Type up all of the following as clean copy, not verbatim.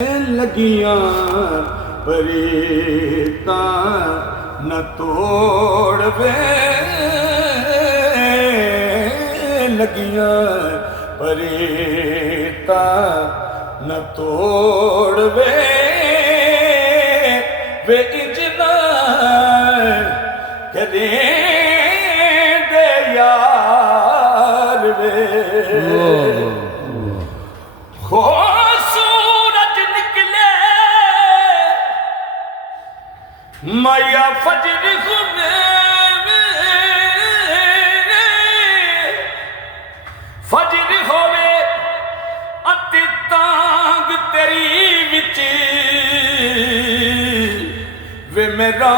लगियां परीता न तोड़ वे लगियां परीता न तोड़ वे इजना करे दे यार वे हो माया फजर फजर होवे अति तांग तेरी विच वे मेरा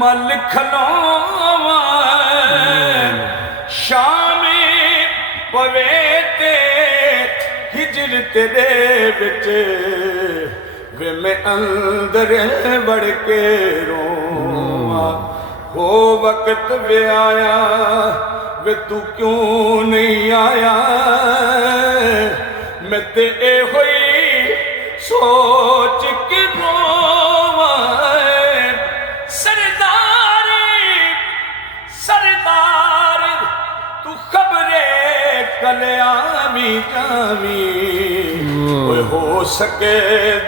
मल खलोवा शामी पवे ते हिजर तेरे विच वे मैं अंदर बढ़ के रोवा हो वक्त वे आया वे तू क्यों नहीं आया मैं ते होई सोच के रोवा सरदार तू खबरे कल्यामी जामी हो सके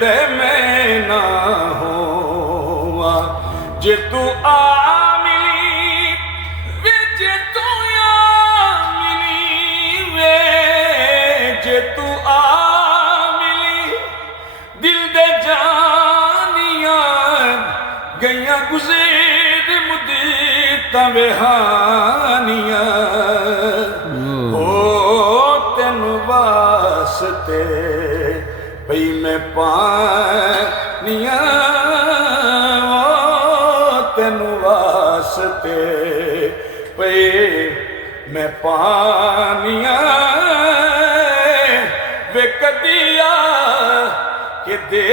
दे मैं ना होवा जे तू आ मिली वे जे तू आ मिली वे जे तू आ मिली दिल दे जानिया गईया गुज़र मुद्दतां वेहानिया हो तेन वास्ते पई मैं पानिया तेनू वास्ते पई मैं पानिया वे कदिया कि दे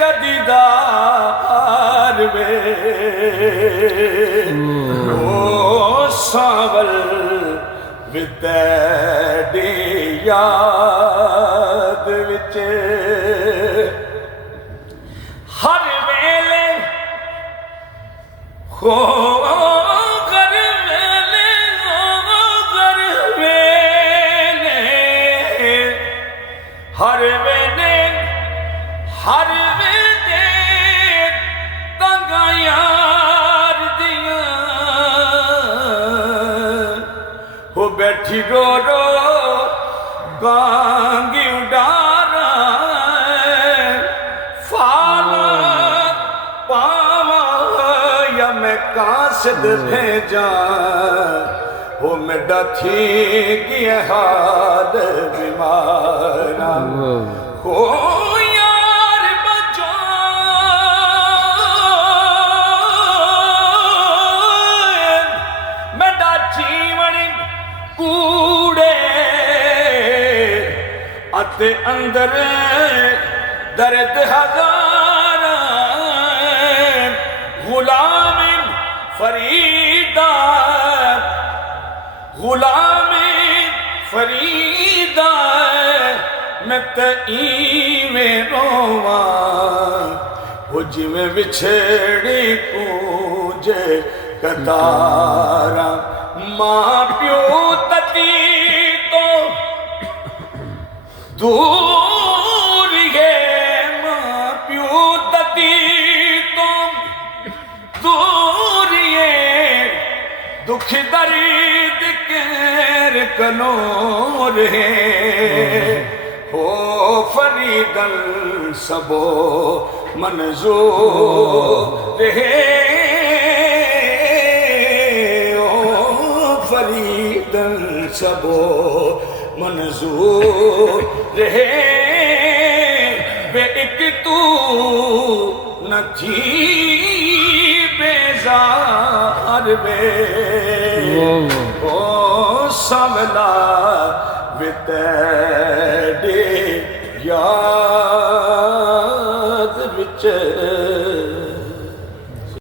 जदीदार वे ओ सावल विदैडी याद विच हर वेले हो कर वेले हर वेले तंगा यार दिया हो बैठी रो रो गांगी उडारा फाला पावा या मैं कासद भेजा हो मेरा थी गया हाल बीमारा हो यार बचो मेरा जीवन कूड़े अते अंदर दर्द हजार गुलाम फरीदा मैं में रोवा वो जिमें बिछड़ी पूजे कतारा माँ प्यो तती तो दूर है माँ प्यो तती तो दूर है दुख दर्द केर कनोर है हो फरीदन सबो मंजूर है ओ फरीदन सबो मंजूर है वे एक तू न थी बेजार वे ओ समला वितैडी याद विच